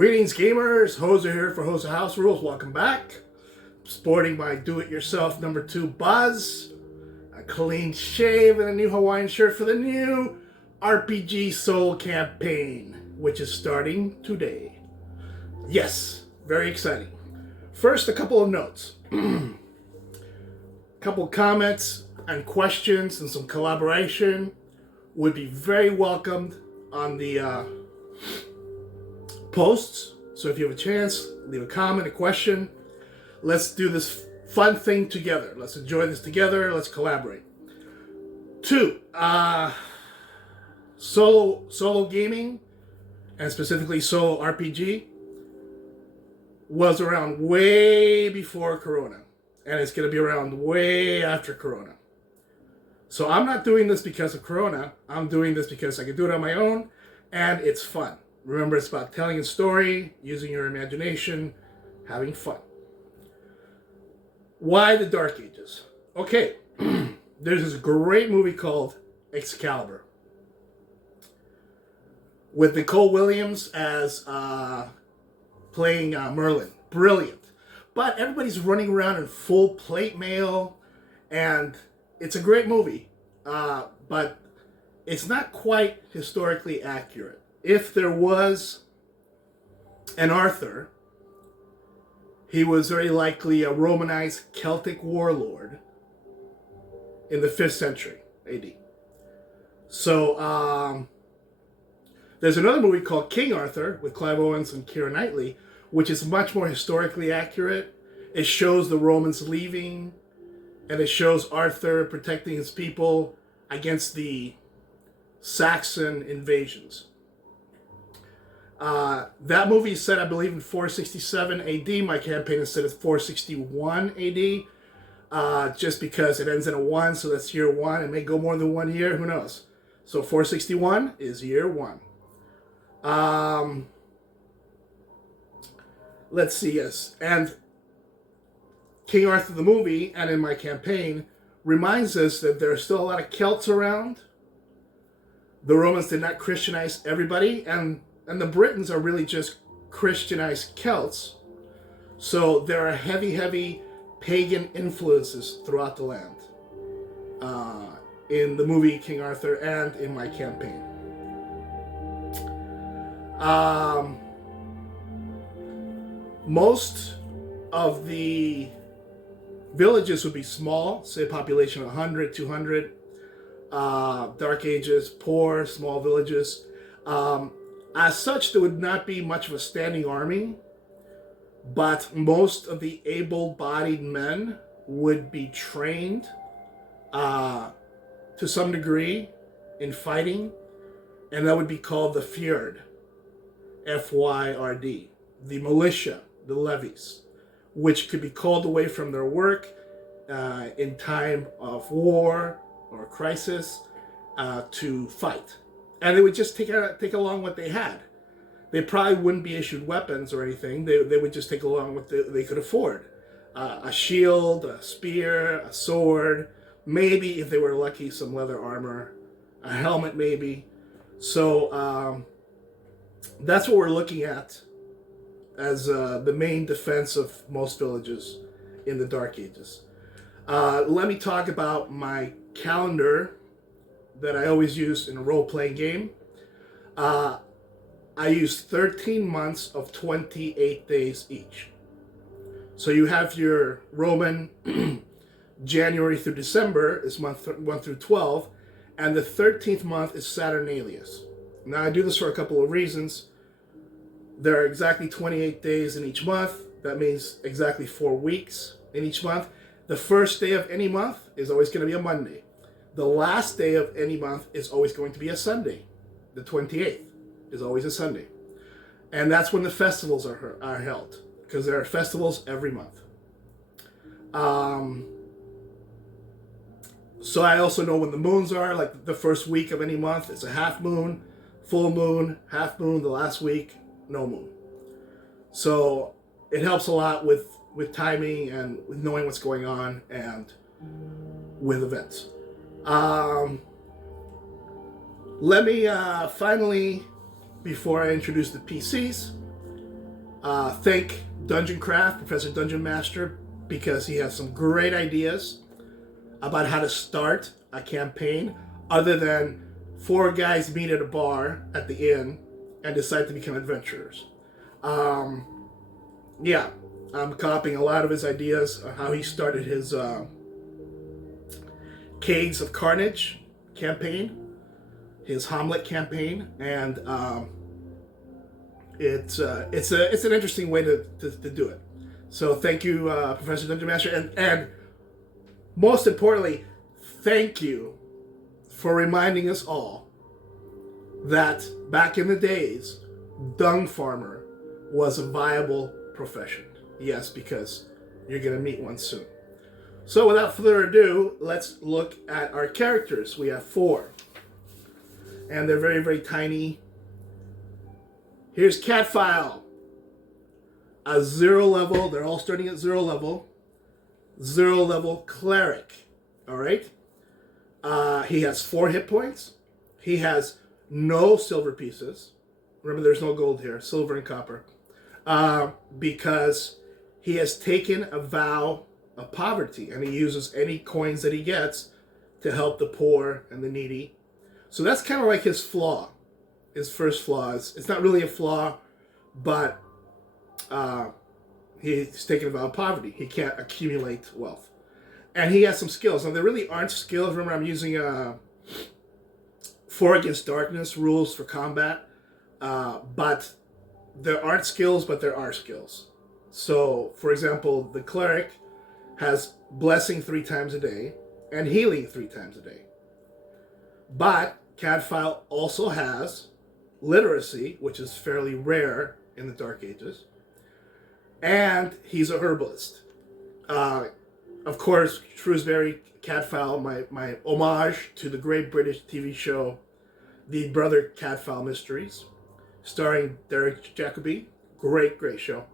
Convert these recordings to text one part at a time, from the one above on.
Greetings, gamers. Hoser here for Hoser House Rules. Welcome back. Sporting my do-it-yourself number 2 Buzz, a clean shave, and a new Hawaiian shirt for the new RPG Soul campaign, which is starting today. Yes, very exciting. First, a couple of notes. A couple of comments and questions and some collaboration would be very welcomed on the posts. So if you have a chance, leave a comment, a question. Let's do this fun thing together. Let's enjoy this together. Let's collaborate. 2, solo gaming, and specifically solo RPG, was around way before Corona, and it's going to be around way after Corona. So I'm not doing this because of Corona. I'm doing this because I can do it on my own, and it's fun. Remember, it's about telling a story, using your imagination, having fun. Why the Dark Ages? Okay, there's this great movie called Excalibur with Nicole Williams as playing Merlin. Brilliant. But everybody's running around in full plate mail, and it's a great movie, but it's not quite historically accurate. If there was an Arthur, he was very likely a Romanized Celtic warlord in the 5th century AD. So there's another movie called King Arthur with Clive Owens and Keira Knightley, which is much more historically accurate. It shows the Romans leaving, and it shows Arthur protecting his people against the Saxon invasions. That movie is set, I believe, in 467 AD. My campaign is set at 461 AD, just because it ends in a 1, so that's year 1. It may go more than 1 year, who knows? So 461 is year 1. Let's see, yes. And King Arthur the movie, and in my campaign, reminds us that there are still a lot of Celts around. The Romans did not Christianize everybody, and the Britons are really just Christianized Celts. So there are heavy pagan influences throughout the land in the movie King Arthur and in my campaign. Most of the villages would be small, say population of 100, 200. Dark Ages, poor, small villages. As such, there would not be much of a standing army, but most of the able-bodied men would be trained to some degree in fighting, and that would be called the Fjord, F-Y-R-D, the militia, the levies, which could be called away from their work in time of war or crisis to fight. And they would just take along what they had. They probably wouldn't be issued weapons or anything. They would just take along what they could afford. A shield, a spear, a sword, maybe, if they were lucky, some leather armor, a helmet maybe. So that's what we're looking at as the main defense of most villages in the Dark Ages. Let me talk about my calendar that I always use in a role-playing game. I use 13 months of 28 days each. So you have your Roman January through December is month 1 through 12, and the 13th month is Saturnalius. Now I do this for a couple of reasons. There are exactly 28 days in each month. That means exactly 4 weeks in each month. The first day of any month is always going to be a Monday. The last day of any month is always going to be a Sunday. The 28th is always a Sunday. And that's when the festivals are held, because there are festivals every month. So I also know when the moons are, like the first week of any month is a half moon, full moon, half moon, the last week, no moon. So it helps a lot with timing and with knowing what's going on and with events. Let me finally, before I introduce the PCs, Thank Dungeon Craft, Professor Dungeon Master, because he has some great ideas about how to start a campaign other than 4 guys meet at a bar at the inn and decide to become adventurers. Yeah, I'm copying a lot of his ideas on how he started his Caves of Carnage campaign, his Hamlet campaign, and it's an interesting way to do it. So thank you, Professor Dungeon Master, and most importantly, thank you for reminding us all that back in the days, dung farmer was a viable profession. Yes, because you're going to meet one soon. So without further ado, let's look at our characters. We have 4. And they're very, very tiny. Here's Catfile. A 0 level. They're all starting at 0 level. 0 level cleric. Alright? He has 4 hit points. He has no silver pieces. Remember, there's no gold here. Silver and copper. Because he has taken a vow of poverty, and he uses any coins that he gets to help the poor and the needy. So that's kind of like his flaw. His first flaw is, it's not really a flaw, but he's taken a vow of poverty. He can't accumulate wealth. And he has some skills. Now, there really aren't skills. Remember, I'm using 4 against darkness rules for combat. But there aren't skills, but there are skills. So, for example, the cleric has blessing 3 times a day and healing 3 times a day. But Cadfile also has literacy, which is fairly rare in the Dark Ages. And he's a herbalist. Of course, Shrewsbury, Cadfile, my homage to the great British TV show, The Brother Cadfile Mysteries, starring Derek Jacobi. Great show.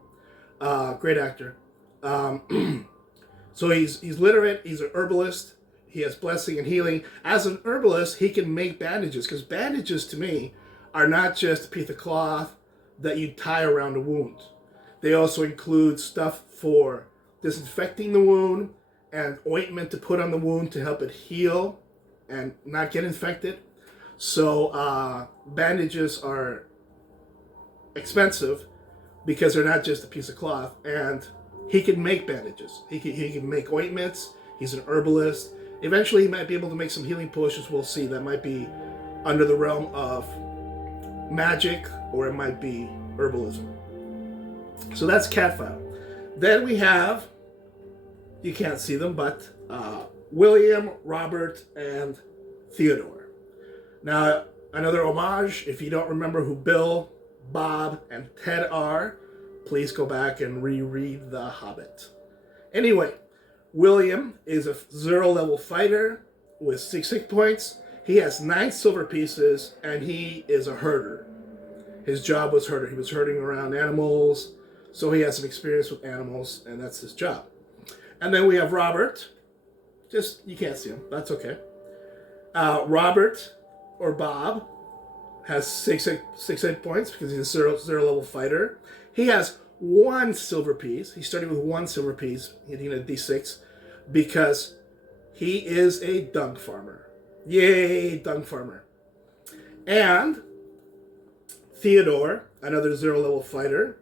Great actor. So he's literate, he's an herbalist, he has blessing and healing. As an herbalist, he can make bandages, because bandages to me are not just a piece of cloth that you tie around a wound. They also include stuff for disinfecting the wound and ointment to put on the wound to help it heal and not get infected. So bandages are expensive because they're not just a piece of cloth, and he can make bandages. He can make ointments. He's an herbalist. Eventually, he might be able to make some healing potions. We'll see. That might be under the realm of magic, or it might be herbalism. So that's Catfile. Then we have, you can't see them, but William, Robert, and Theodore. Now, another homage. If you don't remember who Bill, Bob, and Ted are, please go back and reread The Hobbit. Anyway, William is a 0 level fighter with 6 hit points. He has 9 silver pieces, and he is a herder. His job was herder. He was herding around animals, so he has some experience with animals, and that's his job. And then we have Robert. Just, you can't see him. That's okay. Robert, or Bob, has 6 hit points because he's a 0 level fighter. He has 1 silver piece. He started with 1 silver piece, hitting a d6, because he is a dung farmer. Yay, dung farmer. And Theodore, another 0 level fighter,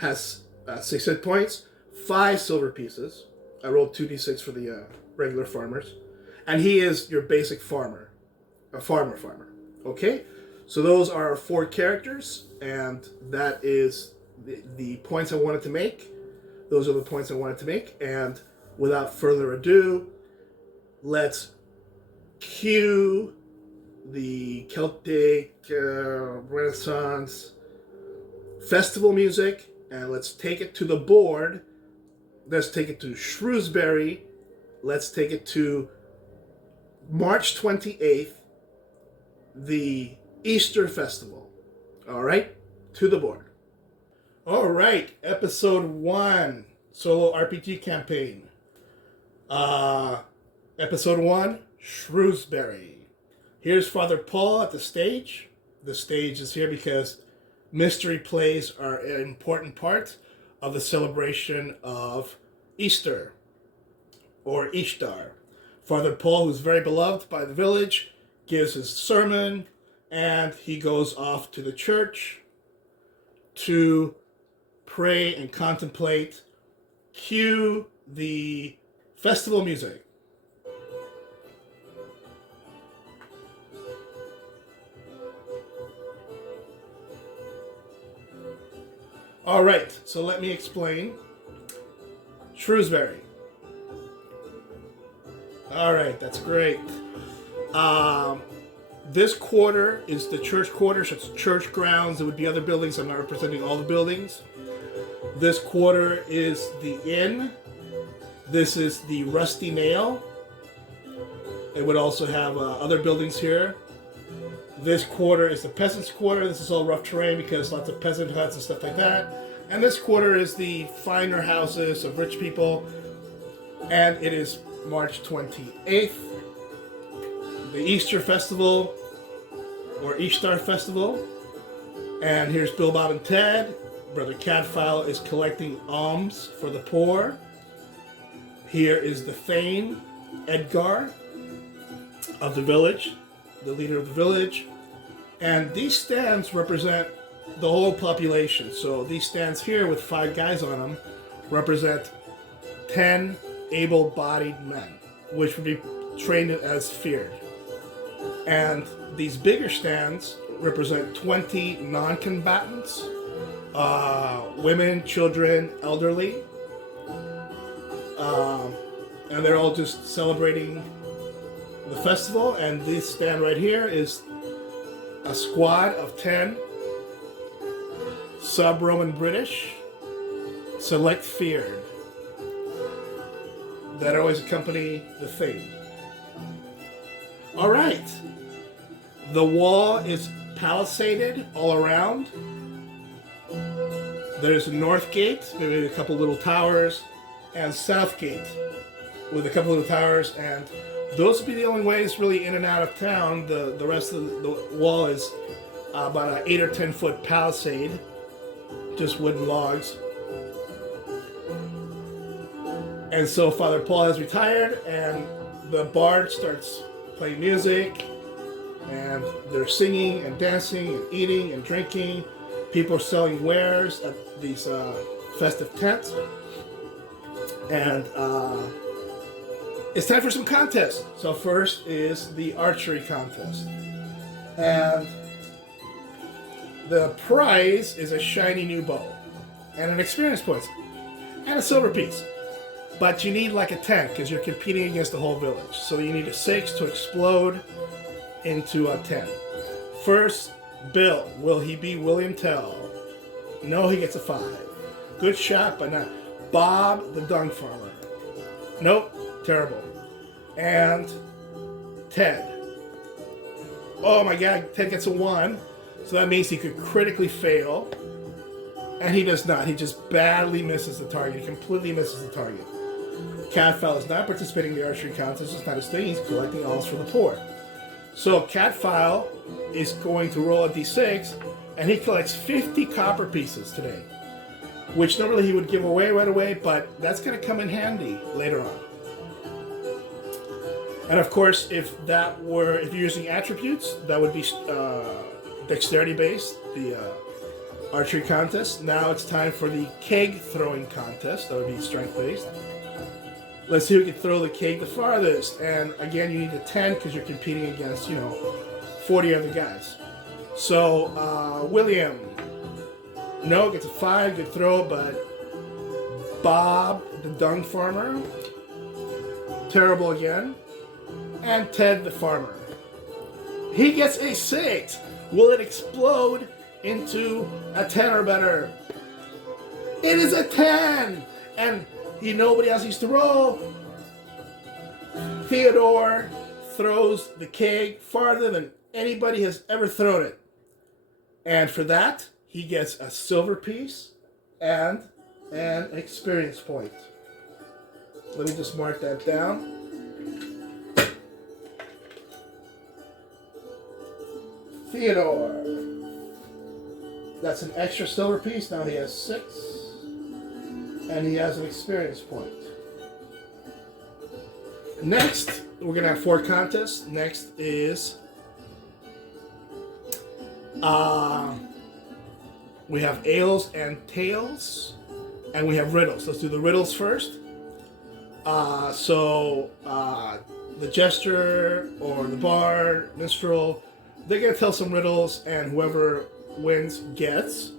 has 6 hit points, 5 silver pieces. I rolled 2d6 for the regular farmers. And he is your basic farmer. A farmer. Okay? So those are our 4 characters, and that is the points I wanted to make. Those are the points I wanted to make. And without further ado, let's cue the Celtic Renaissance festival music, and let's take it to the board. Let's take it to Shrewsbury. Let's take it to March 28th, the Easter festival. All right, to the board. All right, episode 1, solo RPG campaign. Episode 1, Shrewsbury. Here's Father Paul at the stage. The stage is here because Mystery plays are an important part of the celebration of Easter or Ishtar. Father Paul, who's very beloved by the village, gives his sermon and he goes off to the church to pray and contemplate. Cue the festival music. All right, so let me explain. Shrewsbury. All right, that's great. This quarter is the church quarter, so it's church grounds. There would be other buildings. I'm not representing all the buildings. This quarter is the inn. This is the Rusty Nail. It would also have other buildings here. This quarter is the peasants' quarter. This is all rough terrain because lots of peasant huts and stuff like that. And this quarter is the finer houses of rich people. And it is March 28th. The Easter Festival, or Ishtar Festival. And here's Bill, Bob, and Ted. Brother Cadfile is collecting alms for the poor. Here is the Thane, Edgar, of the village, the leader of the village. And these stands represent the whole population. So these stands here with 5 guys on them represent 10 able-bodied men, which would be trained as feared. And these bigger stands represent 20 non-combatants, women, children, elderly. And they're all just celebrating the festival. And this stand right here is a squad of 10 sub-Roman British select feared that always accompany the theme. All right. The wall is palisaded all around. There's a north gate, maybe a couple little towers, and south gate with a couple little towers, and those would be the only ways really in and out of town. The rest of the wall is about an 8 or 10 foot palisade, just wooden logs. And so Father Paul has retired, and the bard starts playing music, and they're singing and dancing and eating and drinking. People are selling wares at these festive tents. And it's time for some contests. So first is the archery contest. And the prize is a shiny new bow and an experience point and a silver piece. But you need like a 10 because you're competing against the whole village. So you need a 6 to explode into a 10. First, Bill. Will he be William Tell? No, he gets a 5. Good shot, but not. Bob, the dung farmer. Nope, terrible. And Ted. Oh my God, Ted gets a 1. So that means he could critically fail. And he does not. He just badly misses the target. He completely misses the target. Cadfile is not participating in the archery contest. It's not his thing. He's collecting alms for the poor. So Cadfile is going to roll a d6, and he collects 50 copper pieces today, which normally he would give away right away, but that's going to come in handy later on. And of course, if you're using attributes, that would be dexterity based, the archery contest. Now it's time for the keg throwing contest. That would be strength based. Let's see who can throw the keg the farthest. And again, you need a 10 because you're competing against, 40 other guys. So, William, no, gets a 5, good throw, but Bob, the dung farmer, terrible again. And Ted, the farmer. He gets a 6. Will it explode into a 10 or better? It is a 10! And nobody else used to roll. Theodore throws the keg farther than anybody has ever thrown it. And for that, he gets a silver piece and an experience point. Let me just mark that down. Theodore. That's an extra silver piece. Now he has 6. And he has an experience point. Next, we're going to have 4 contests. Next is... we have ales and tales. And we have riddles. Let's do the riddles first. The jester or the bard, minstrel, they're going to tell some riddles, and whoever wins gets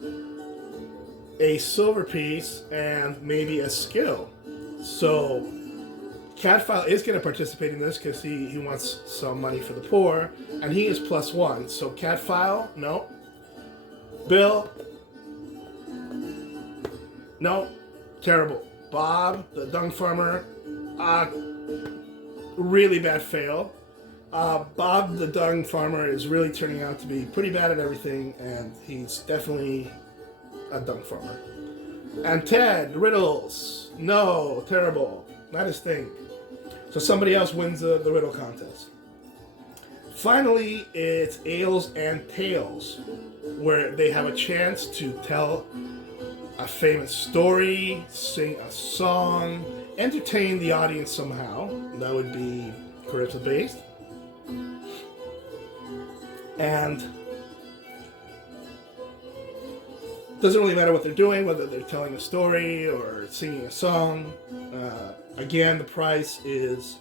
a silver piece and maybe a skill. So Cadfile is going to participate in this because he wants some money for the poor, and he is +1. So Cadfile, no. Bill, no. Terrible. Bob, the dung farmer, really bad fail. Bob, the dung farmer, is really turning out to be pretty bad at everything, and he's definitely a dung farmer. And Ted, riddles, no, terrible, not his thing. So somebody else wins the riddle contest. Finally, it's ales and tales, where they have a chance to tell a famous story, sing a song, entertain the audience somehow. That would be charisma based. And doesn't really matter what they're doing, whether they're telling a story or singing a song. Again, the price is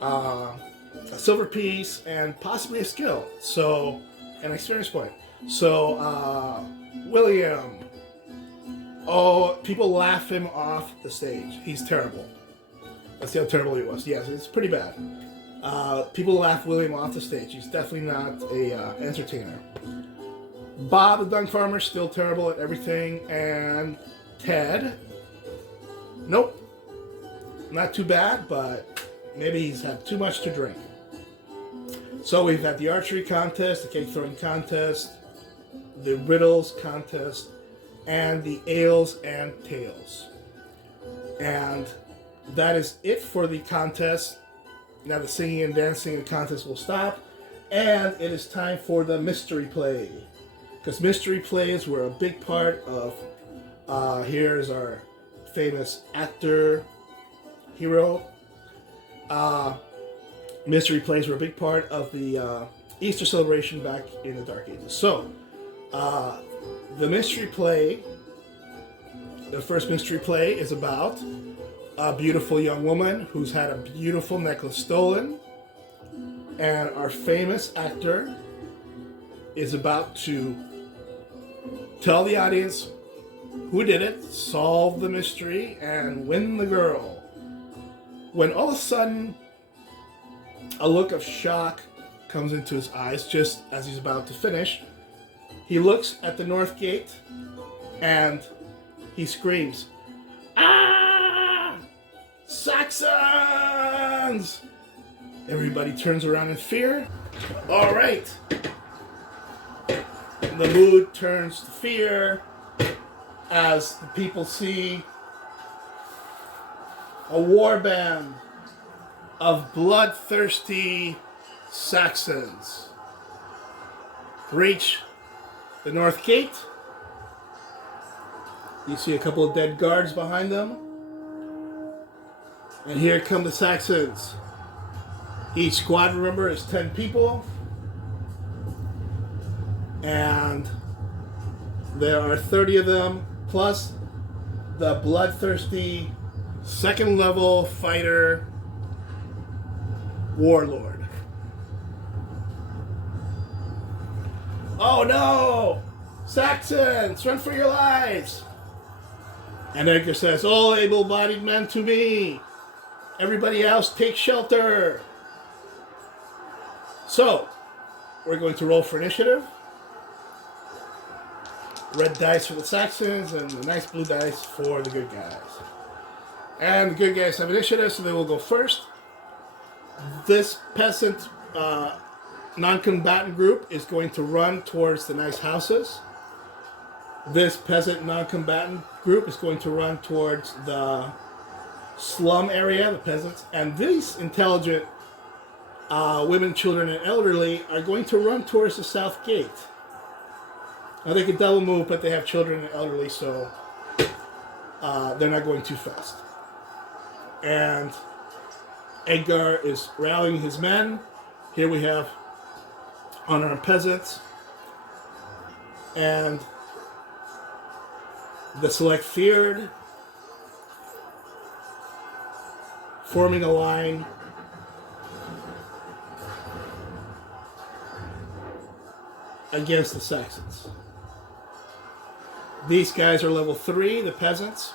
a silver piece and possibly a skill. So, an experience point. So, William. Oh, people laugh him off the stage. He's terrible. Let's see how terrible he was. Yes, it's pretty bad. People laugh William off the stage. He's definitely not a entertainer. Bob, the dung farmer, still terrible at everything. And Ted, nope. Not too bad, but maybe he's had too much to drink. So we've had the archery contest, the cake throwing contest, the riddles contest, and the ales and tales. And that is it for the contest. Now the singing and dancing and contest will stop, and it is time for the mystery play. Because mystery plays were a big part of, here's our famous actor, hero. Mystery plays were a big part of the Easter celebration back in the Dark Ages. So, the mystery play, the first mystery play is about a beautiful young woman who's had a beautiful necklace stolen, and our famous actor is about to tell the audience who did it, solve the mystery, and win the girl. When all of a sudden a look of shock comes into his eyes just as he's about to finish, he looks at the north gate and he screams, "Ah! Saxons!" Everybody turns around in fear. All right. The mood turns to fear as the people see a war band of bloodthirsty Saxons reach the north gate. You see a couple of dead guards behind them. And here come the Saxons. Each squad, remember, is 10 people. And there are 30 of them, plus the bloodthirsty second level fighter warlord. Oh no! Saxons, run for your lives! And Edgar says, "All able-bodied men to me! Everybody else take shelter!" So, we're going to roll for initiative. Red dice for the Saxons and the nice blue dice for the good guys. And the good guys have initiative, so they will go first. This peasant non-combatant group is going to run towards the nice houses. This peasant non-combatant group is going to run towards the slum area, the peasants. And these intelligent women, children, and elderly are going to run towards the south gate. Now they can double move, but they have children and elderly, so they're not going too fast. And Edgar is rallying his men. Here we have unarmed peasants. And the select feared, forming a line against the Saxons. These guys are level 3, the peasants.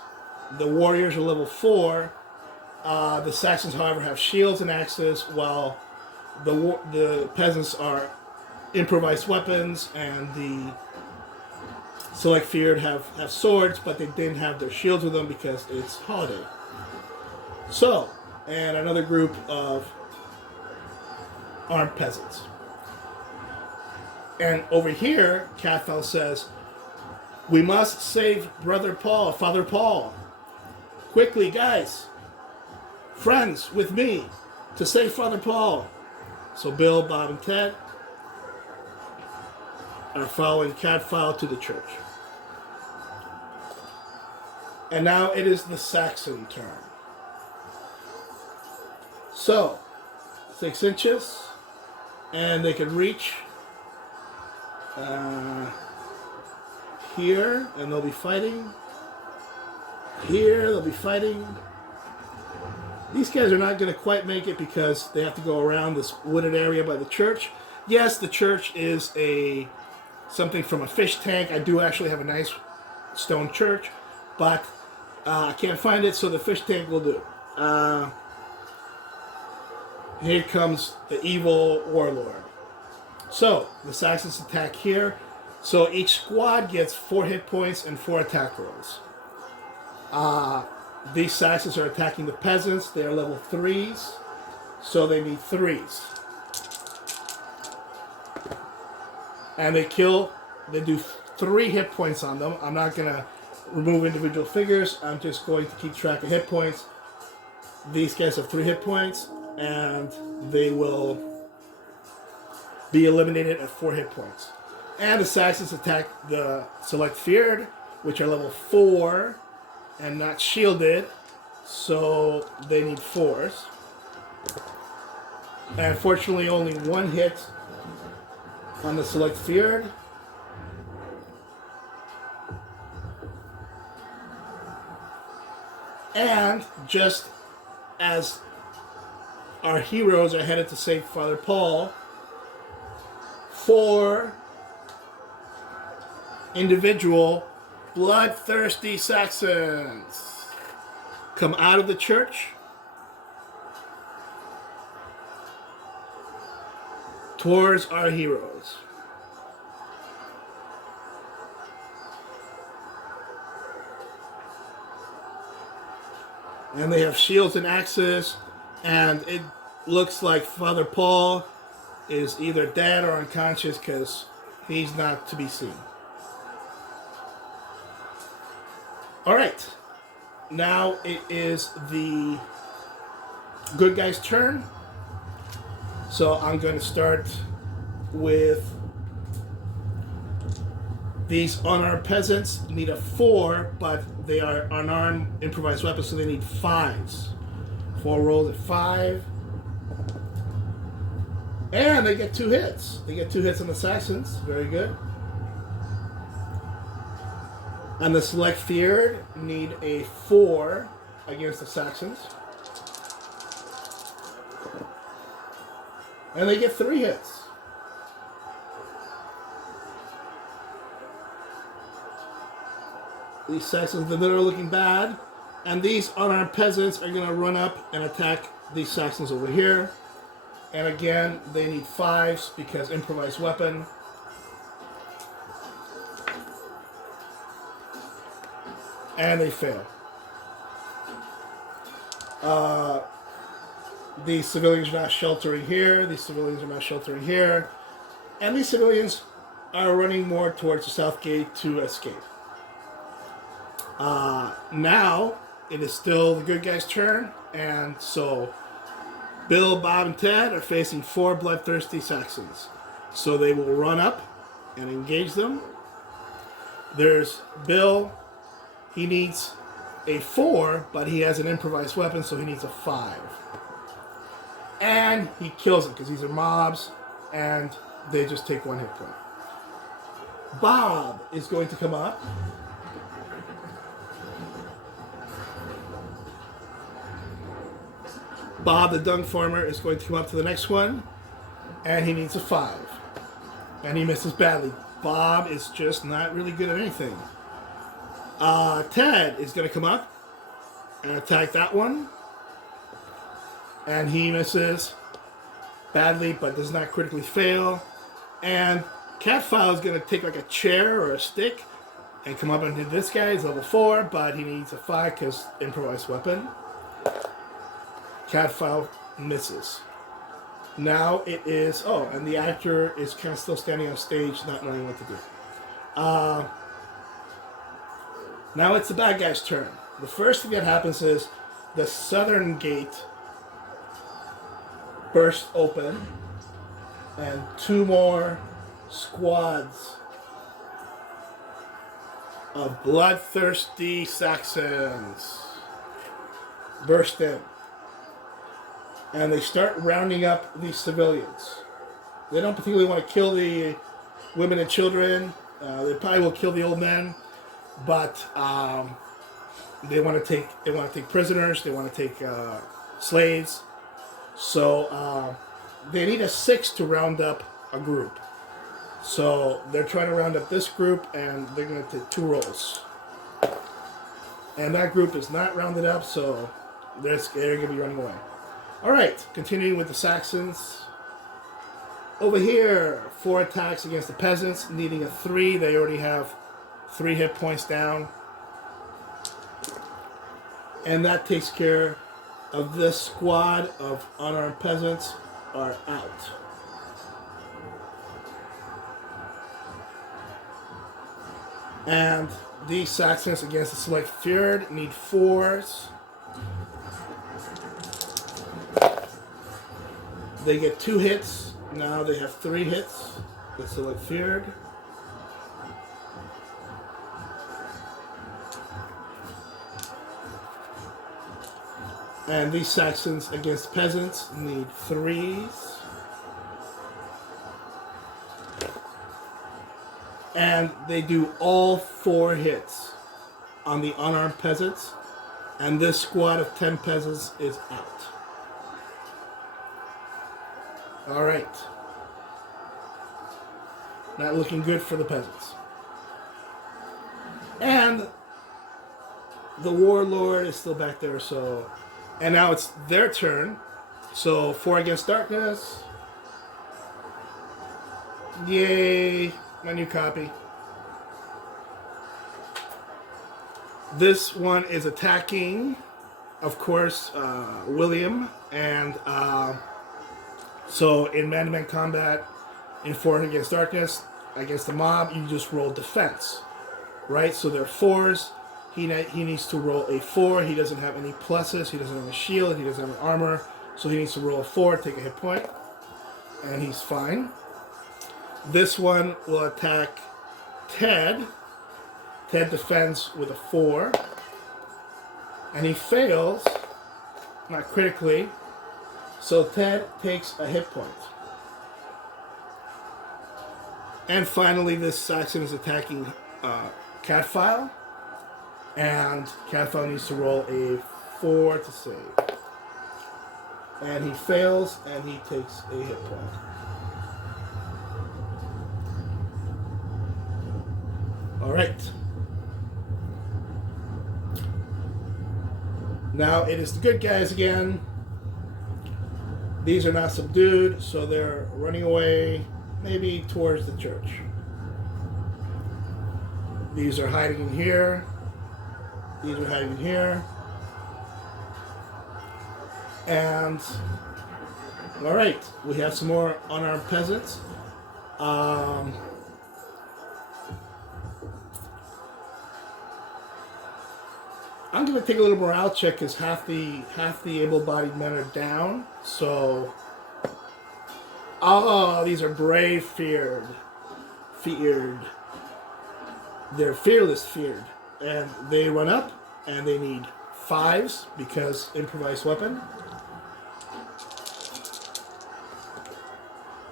The warriors are level 4. The Saxons, however, have shields and axes, while the peasants are improvised weapons, and the select feared have swords, but they didn't have their shields with them because it's holiday. So, and another group of armed peasants. And over here, Cathal says, "We must save Father Paul. Quickly, guys. Friends, with me, to save Father Paul." So Bill, Bob, and Ted are following Cadfael to the church. And now it is the Saxon turn. So, 6 inches, and they can reach here, and they'll be fighting. Here, they'll be fighting. These guys are not going to quite make it because they have to go around this wooded area by the church. Yes, the church is something from a fish tank. I do actually have a nice stone church, but I can't find it, so the fish tank will do. Here comes the evil warlord. So, the Saxons attack here. So each squad gets 4 hit points and 4 attack rolls. These Saxons are attacking the peasants. They are level 3s, so they need 3s. And they do 3 hit points on them. I'm not going to remove individual figures. I'm just going to keep track of hit points. These guys have 3 hit points, and they will be eliminated at 4 hit points. And the Saxons attack the Select Feared, which are level 4 and not shielded, so they need 4s. And unfortunately, only 1 hit on the Select Feared. And just as our heroes are headed to save Father Paul, 4 individual bloodthirsty Saxons come out of the church towards our heroes. And they have shields and axes, and it looks like Father Paul is either dead or unconscious because he's not to be seen. Alright, now it is the good guy's turn. So I'm going to start with these unarmed peasants. Need a 4, but they are unarmed improvised weapons, so they need 5s. 4 rolls at 5. And they get 2 hits. They get 2 hits on the Saxons. Very good. And the Select Feared need a 4 against the Saxons. And they get 3 hits. These Saxons in the middle are looking bad. And these unarmed peasants are going to run up and attack these Saxons over here. And again, they need 5s because improvised weapon. And they fail. These civilians are not sheltering here. These civilians are not sheltering here. And these civilians are running more towards the south gate to escape. Now, it is still the good guy's turn. And so, Bill, Bob, and Ted are facing 4 bloodthirsty Saxons. So they will run up and engage them. There's Bill. He needs a 4, but he has an improvised weapon, so he needs a 5. And he kills him because these are mobs, and they just take 1 hit point. Bob is going to come up. Bob the dung farmer is going to come up to the next one, and he needs a 5. And he misses badly. Bob is just not really good at anything. Ted is going to come up and attack that one. And he misses badly, but does not critically fail. And Catfile is going to take like a chair or a stick and come up and hit this guy. He's level 4, but he needs a 5 because improvised weapon. Catfile misses. Now it is... Oh, and the actor is kind of still standing on stage, not knowing what to do. Now it's the bad guy's turn. The first thing that happens is the southern gate bursts open, and 2 more squads of bloodthirsty Saxons burst in. And they start rounding up the civilians. They don't particularly want to kill the women and children. They probably will kill the old men, but they want to take prisoners. They want to take slaves. So they need a 6 to round up a group. So they're trying to round up this group, and they're going to take 2 rolls. And that group is not rounded up, so they're going to be running away. All right, continuing with the Saxons. Over here, 4 attacks against the peasants, needing a 3. They already have 3 hit points down. And that takes care of this squad of unarmed peasants are out. And these Saxons against the Select Fjord need 4s. They get 2 hits. Now they have 3 hits. The Select Fjord. And these Saxons against peasants need 3s. And they do all 4 hits on the unarmed peasants. And this squad of 10 peasants is out. All right. Not looking good for the peasants. And the warlord is still back there, so... And now it's their turn. So 4 against darkness. Yay. My new copy. This one is attacking, of course, William. And so in man-to-man combat, in 4 against darkness, against the mob, you just roll defense. Right? So they're 4s. He needs to roll a 4. He doesn't have any pluses. He doesn't have a shield. He doesn't have an armor. So he needs to roll a 4, take a hit point. And he's fine. This one will attack Ted. Ted defends with a 4. And he fails. Not critically. So Ted takes a hit point. And finally, this Saxon is attacking Catfile. And Catfile needs to roll a 4 to save. And he fails, and he takes a hit point. All right. Now it is the good guys again. These are not subdued, so they're running away, maybe towards the church. These are hiding in here. These are hiding here. And, all right, we have some more unarmed peasants. I'm going to take a little morale check because half the able-bodied men are down. So, oh, these are brave, feared. They're fearless feared. And they run up and they need 5s because improvised weapon.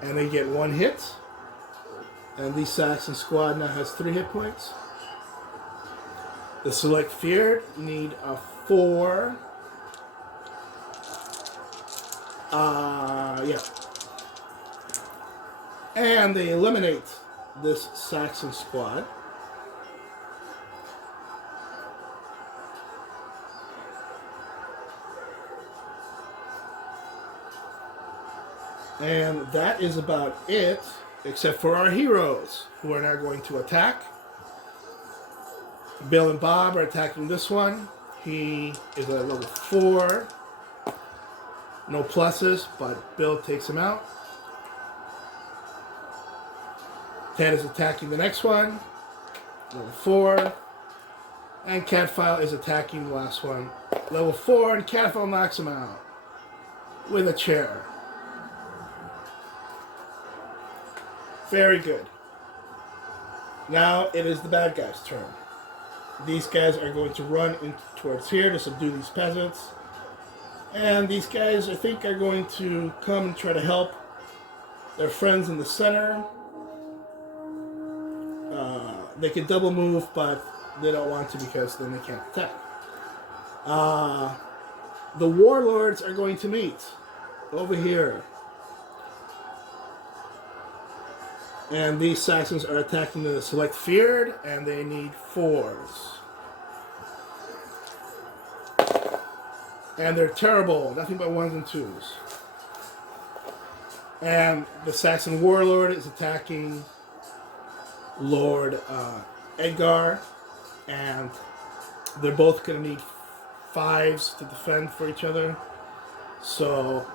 And they get 1 hit. And the Saxon squad now has 3 hit points. The select feared need a 4. Yeah. And they eliminate this Saxon squad. And that is about it, except for our heroes, who are now going to attack. Bill and Bob are attacking this one. He is at level 4. No pluses, but Bill takes him out. Ted is attacking the next one. Level 4. And Catfile is attacking the last one. Level 4, and Catfile knocks him out with a chair. Very good. Now it is the bad guys' turn. These guys are going to run in towards here to subdue these peasants. And these guys, I think, are going to come and try to help their friends in the center. They can double move, but they don't want to because then they can't attack. The warlords are going to meet over here. And these Saxons are attacking the select feared, and they need 4s. And they're terrible, nothing but 1s and 2s. And the Saxon warlord is attacking Lord Edgar, and they're both going to need 5s to defend for each other. So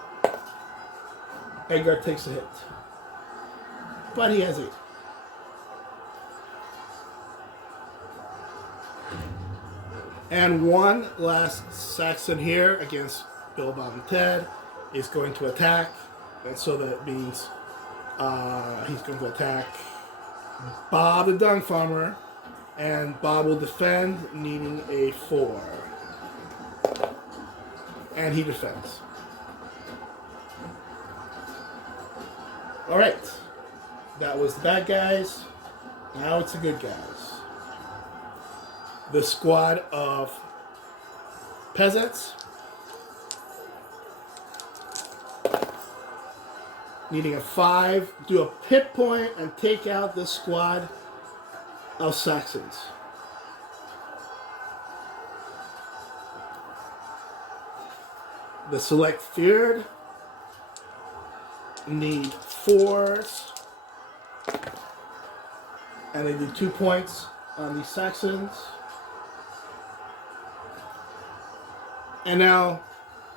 Edgar takes a hit. But he has 8. And one last Saxon here against Bill, Bob, and Ted is going to attack. And so that means he's going to attack Bob the Dung Farmer. And Bob will defend, needing a 4. And he defends. Alright. That was the bad guys. Now it's the good guys. The squad of peasants needing a 5, do a hit point and take out this squad of Saxons. The select feared need 4s. And they do 2 points on the Saxons. And now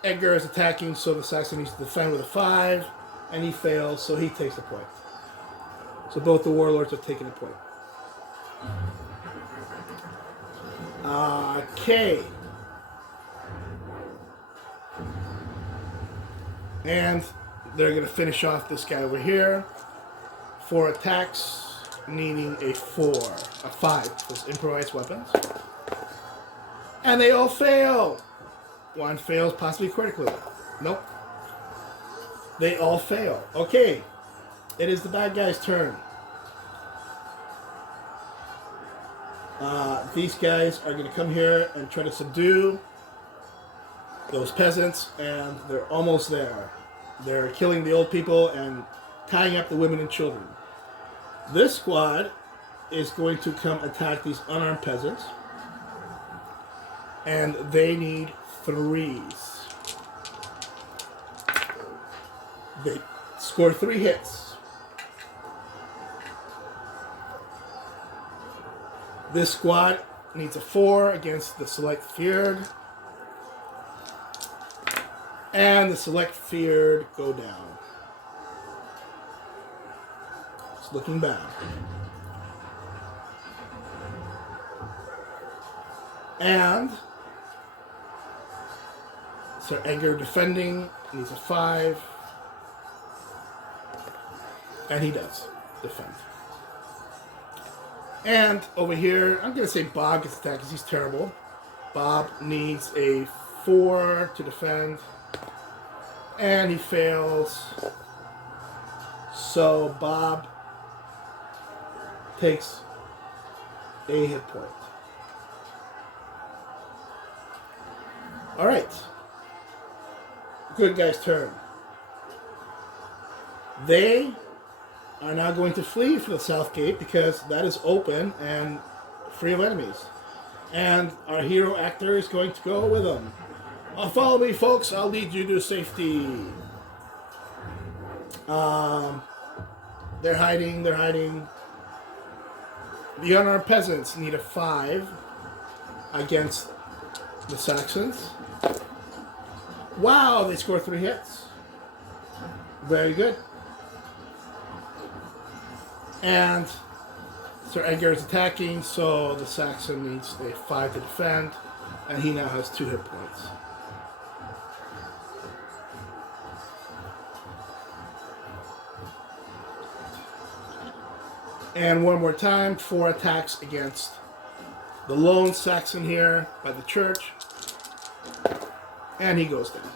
Edgar is attacking, so the Saxon needs to defend with a 5, and he fails, so he takes a point. So both the warlords are taking a point. Okay. And they're going to finish off this guy over here. 4 attacks, needing a 5 with improvised weapons. And they all fail. One fails, possibly critically. Nope. They all fail. Okay. It is the bad guy's turn. These guys are going to come here and try to subdue those peasants, and they're almost there. They're killing the old people and tying up the women and children. This squad is going to come attack these unarmed peasants, and they need 3s. They score 3 hits. This squad needs a 4 against the select feared. And the select feared go down. It's looking bad. And Sir Edgar defending needs a 5. And he does defend. And over here, I'm going to say Bob gets attacked because he's terrible. Bob needs a 4 to defend. And he fails. So Bob takes a hit point. Alright. Good guy's turn. They are now going to flee for the south gate because that is open and free of enemies. And our hero actor is going to go with them. Follow me, folks. I'll lead you to safety. They're hiding. The unarmed peasants need a 5 against the Saxons. Wow, they score 3 hits. Very good. And Sir Edgar is attacking, so the Saxon needs a 5 to defend, and he now has 2 hit points. And one more time, 4 attacks against the lone Saxon here by the church. And he goes down.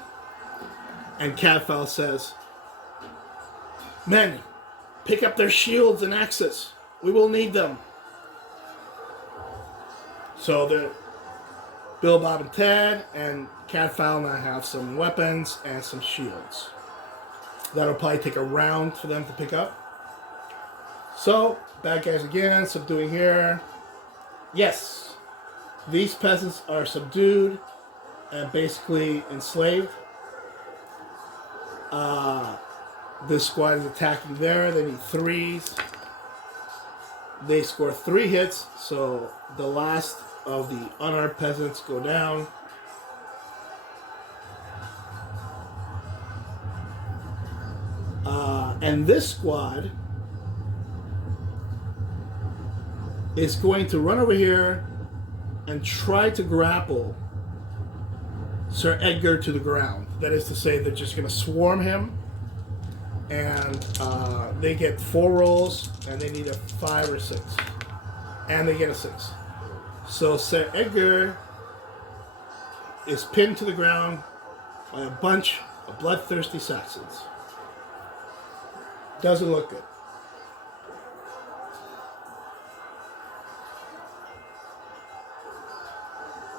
And Cadfael says, "Men, pick up their shields and axes. We will need them." So the Bill, Bob, and Ted and Cadfael now have some weapons and some shields. That'll probably take a round for them to pick up. So, bad guys again, subduing here. Yes, these peasants are subdued and basically enslaved. This squad is attacking there. They need 3s. They score 3 hits, so the last of the unarmed peasants go down. And this squad is going to run over here and try to grapple Sir Edgar to the ground. That is to say, they're just going to swarm him, and they get 4 rolls, and they need a 5 or 6, and they get a 6. So Sir Edgar is pinned to the ground by a bunch of bloodthirsty Saxons. Doesn't look good.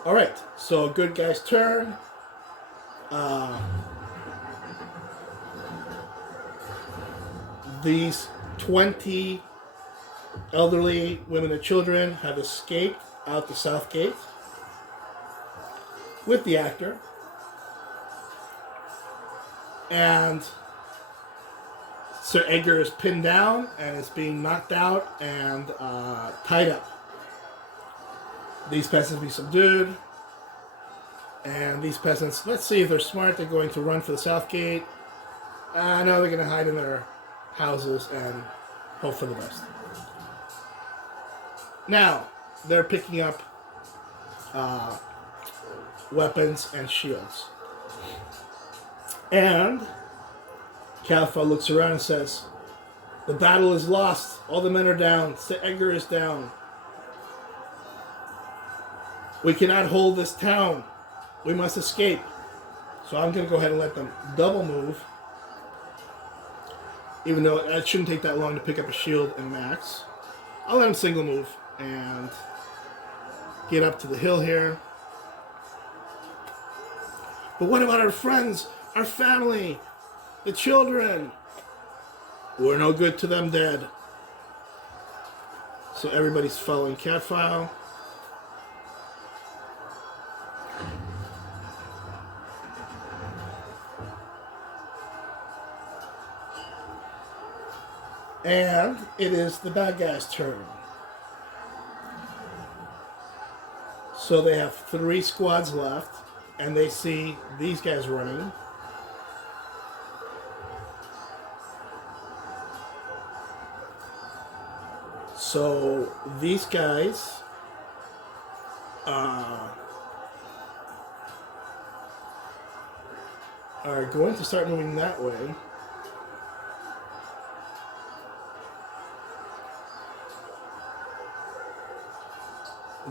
Alright, so good guy's turn. These 20 elderly women and children have escaped out the south gate with the actor. And Sir Edgar is pinned down and is being knocked out and tied up. These peasants be subdued. And these peasants, let's see if they're smart. They're going to run for the south gate. No, they're going to hide in their houses and hope for the best. Now, they're picking up weapons and shields. And Cadfael looks around and says, "The battle is lost. All the men are down. Sir Edgar is down. We cannot hold this town. We must escape." So I'm going to go ahead and let them double move. Even though it shouldn't take that long to pick up a shield and an axe. I'll let them single move and get up to the hill here. But what about our friends, our family, the children? We're no good to them dead. So everybody's following Cadfael. And it is the bad guy's turn. So they have 3 squads left, and they see these guys running. So these guys are going to start moving that way.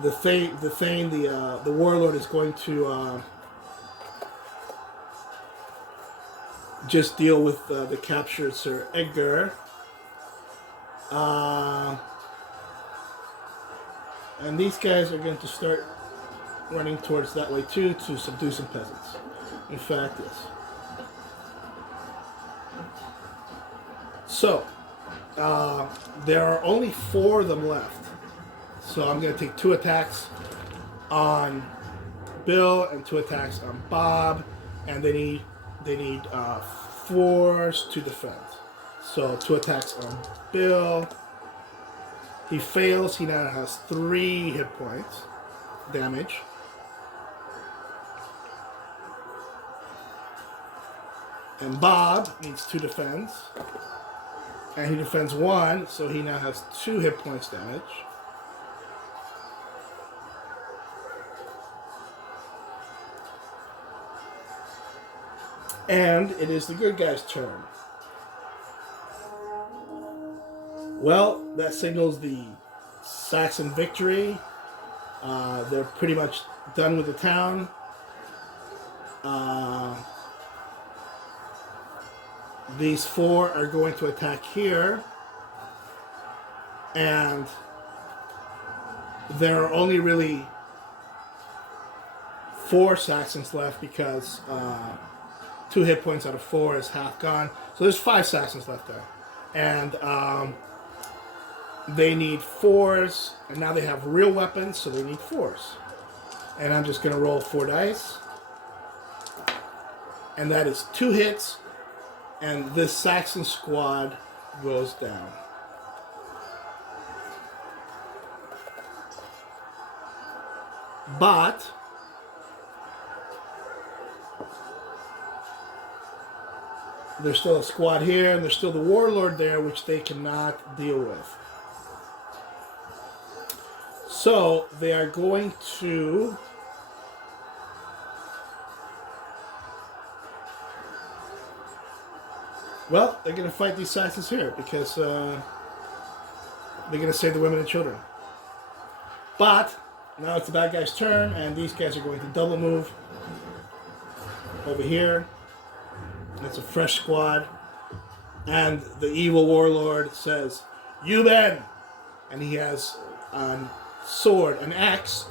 the warlord is going to just deal with the captured Sir Edgar. And these guys are going to start running towards that way too to subdue some peasants. In fact, yes. So, there are only 4 of them left. So I'm going to take 2 attacks on Bill and 2 attacks on Bob, and they need 4s to defend. So 2 attacks on Bill. He fails. He now has 3 hit points damage. And Bob needs 2 defense. And he defends 1, so he now has 2 hit points damage. And it is the good guy's turn. Well, that signals the Saxon victory. They're pretty much done with the town. These 4 are going to attack here. And there are only really 4 Saxons left because 2 hit points out of 4 is half gone. So there's 5 Saxons left there. And they need 4s, and now they have real weapons, so they need 4s. And I'm just going to roll 4 dice. And that is 2 hits, and this Saxon squad goes down. But there's still a squad here, and there's still the warlord there, which they cannot deal with. So they are going to they're going to fight these Saxons here because they're going to save the women and children. But now it's the bad guy's turn, and these guys are going to double move over here. That's a fresh squad. And the evil warlord says, "You men!" And he has a sword, an axe,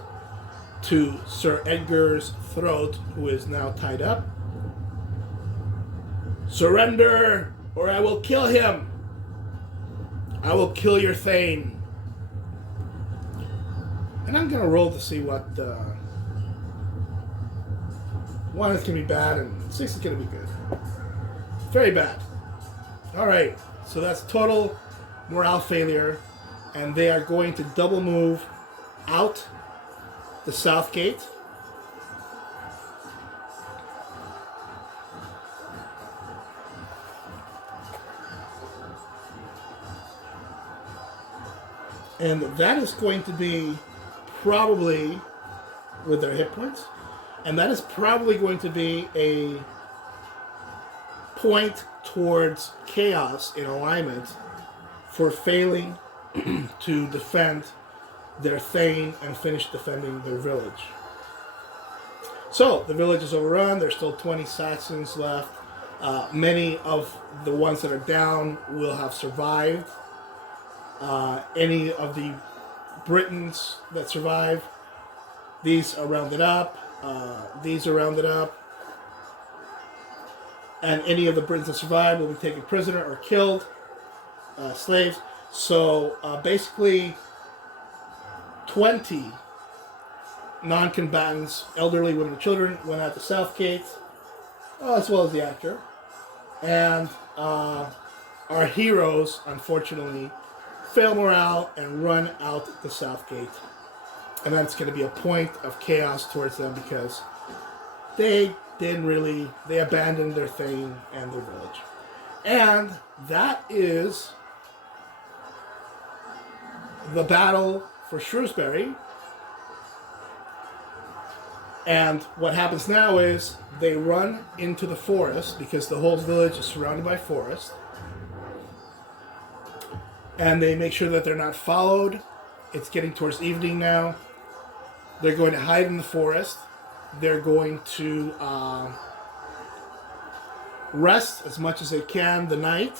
to Sir Edgar's throat, who is now tied up. "Surrender, or I will kill him. I will kill your Thane." And I'm going to roll to see what... 1 is going to be bad, and 6 is going to be good. Very bad. Alright, so that's total morale failure. And they are going to double move out the south gate. And that is going to be probably with their hit points. And that is probably going to be a point towards chaos in alignment for failing to defend their Thane and finish defending their village. So the village is overrun. There's still 20 Saxons left. Many of the ones that are down will have survived. Any of the Britons that survive, these are rounded up. These are rounded up. And any of the Britons that survive will be taken prisoner or killed, slaves. So basically 20 non-combatants, elderly women and children, went out the south gate, as well as the actor. And our heroes, unfortunately, fail morale and run out the south gate. And that's going to be a point of chaos towards them because they abandoned their Thane and their village. And that is the battle for Shrewsbury. And what happens now is they run into the forest because the whole village is surrounded by forest. And they make sure that they're not followed. It's getting towards evening now. They're going to hide in the forest. They're going to rest as much as they can the night.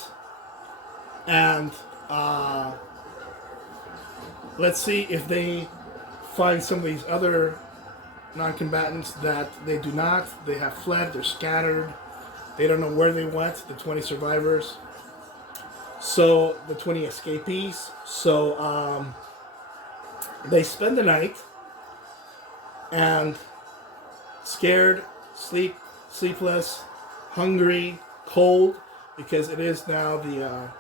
And let's see if they find some of these other non-combatants that they do not. They have fled. They're scattered. They don't know where they went, the 20 survivors. So, the 20 escapees. So, they spend the night and scared, sleepless, hungry, cold, because it is now the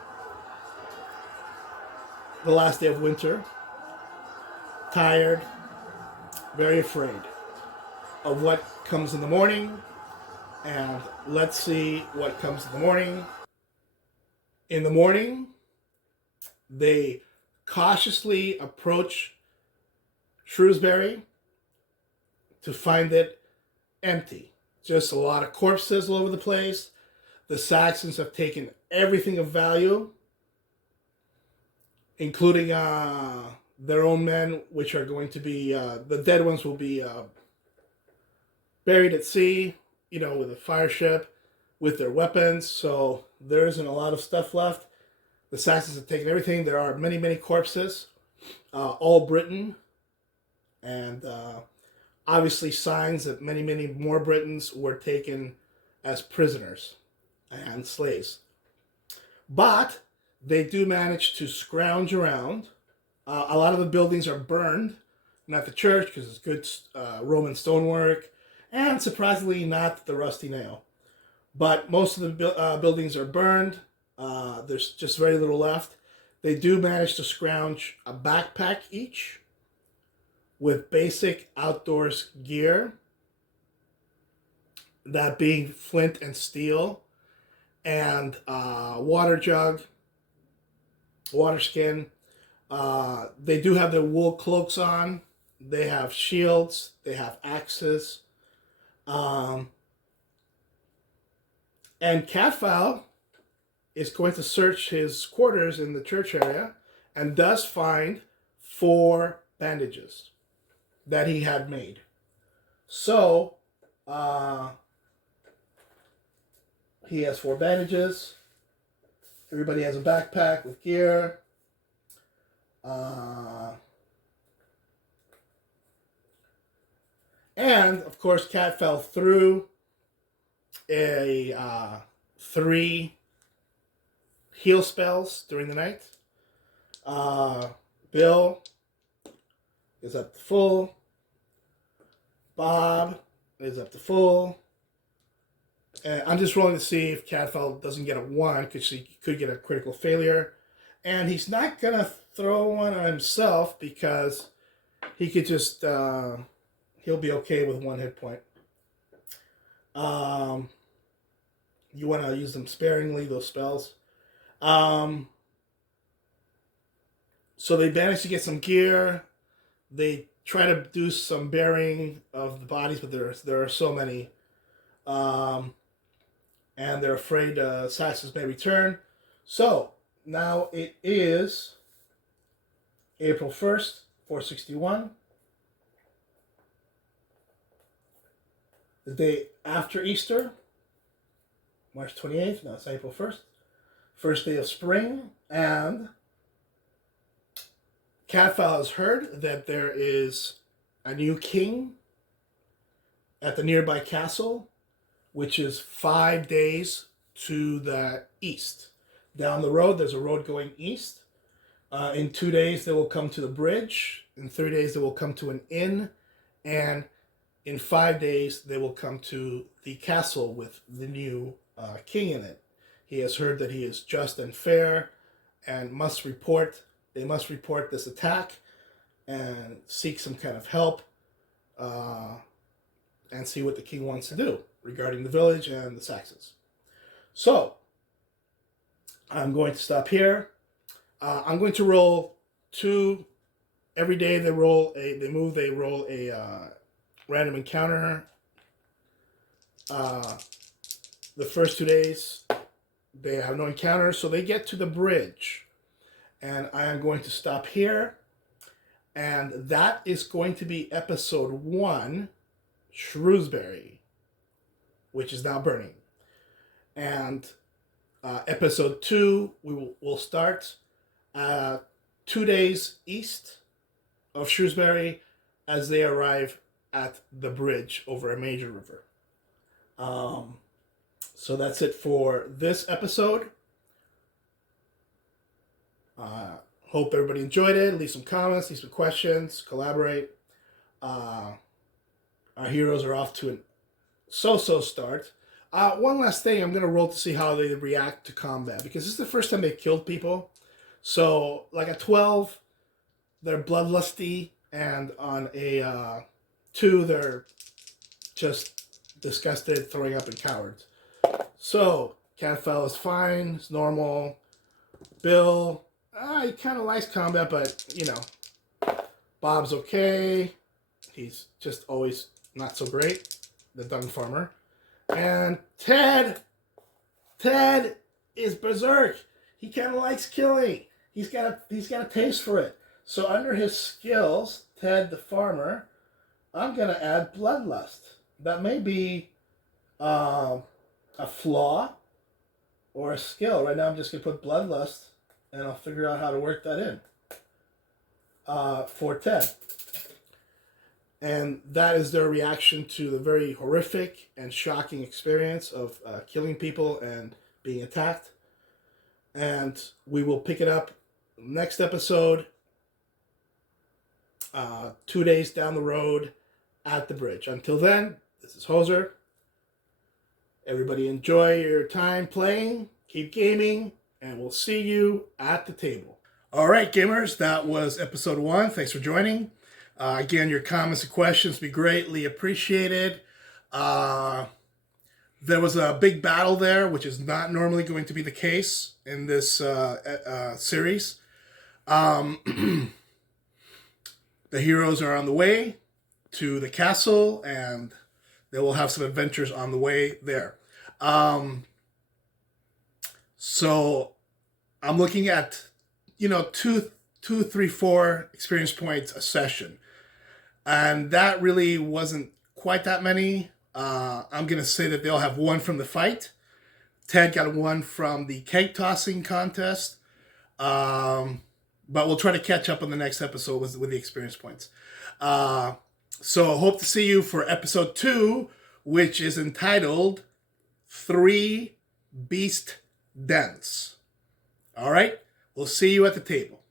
last day of winter. Tired, very afraid of what comes in the morning. And let's see what comes in the morning. In the morning, they cautiously approach Shrewsbury to find it empty. Just a lot of corpses all over the place. The Saxons have taken everything of value, including their own men, which are going to be, the dead ones will be buried at sea, with a fire ship, with their weapons. So there isn't a lot of stuff left. The Saxons have taken everything. There are many, many corpses, all Britain, and obviously signs that many, many more Britons were taken as prisoners and slaves. But they do manage to scrounge around. A lot of the buildings are burned, not the church because it's good Roman stonework, and surprisingly not the rusty nail. But most of the buildings are burned. There's just very little left. They do manage to scrounge a backpack each with basic outdoors gear, that being flint and steel, and water jug, water skin. They do have their wool cloaks on. They have shields. They have axes. And Cadfael is going to search his quarters in the church area and does find 4 bandages that he had made. So, he has 4 bandages. Everybody has a backpack with gear. And, of course, Cadfael threw a 3 heal spells during the night. Bill is up to full. Bob is up to full. And I'm just rolling to see if Cadfael doesn't get a 1, because he could get a critical failure. And he's not going to throw one on himself, because he could just, he'll be okay with 1 hit point. You want to use them sparingly, those spells. So they managed to get some gear. They try to do some burying of the bodies, but there are so many. And they're afraid Saxons may return. So, now it is April 1st, 461. The day after Easter, March 28th. Now it's April 1st. First day of spring. And Cadfael has heard that there is a new king at the nearby castle, which is 5 days to the east. Down the road, there's a road going east. In 2 days, they will come to the bridge. In 3 days, they will come to an inn. And in 5 days, they will come to the castle with the new king in it. He has heard that he is just and fair, and they must report this attack and seek some kind of help, and see what the king wants to do regarding the village and the Saxons. So, I'm going to stop here. I'm going to roll 2 every day. They roll a random encounter. The first 2 days, they have no encounters, so they get to the bridge. And I am going to stop here. And that is going to be episode 1, Shrewsbury, which is now burning. And episode 2, we'll start 2 days east of Shrewsbury as they arrive at the bridge over a major river. So that's it for this episode. Hope everybody enjoyed it. Leave some comments, leave some questions, collaborate. Our heroes are off to an so-so start. One last thing, I'm going to roll to see how they react to combat, because this is the first time they've killed people. So, like at 12, they're bloodlusty, and on a 2, they're just disgusted, throwing up, and cowards. So, Catfell is fine, it's normal. Bill, he kind of likes combat, but, you know, Bob's okay. He's just always not so great, the dung farmer. And Ted is berserk. He kind of likes killing. He's got a taste for it. So under his skills, Ted the farmer, I'm gonna add bloodlust. That may be a flaw or a skill. Right now, I'm just gonna put bloodlust, and I'll figure out how to work that in for Ted. And that is their reaction to the very horrific and shocking experience of killing people and being attacked. And we will pick it up next episode, 2 days down the road at the bridge. Until then, this is Hoser. Everybody enjoy your time playing, keep gaming, and we'll see you at the table. All right, gamers, that was episode 1. Thanks for joining. Again, your comments and questions be greatly appreciated. There was a big battle there, which is not normally going to be the case in this series. The heroes are on the way to the castle, and they will have some adventures on the way there. So I'm looking at, 2, 3, 4 experience points a session. And that really wasn't quite that many. I'm going to say that they'll have 1 from the fight. Ted got 1 from the keg tossing contest. But we'll try to catch up on the next episode with the experience points. So hope to see you for episode 2, which is entitled 3 Beast Dens. All right, we'll see you at the table.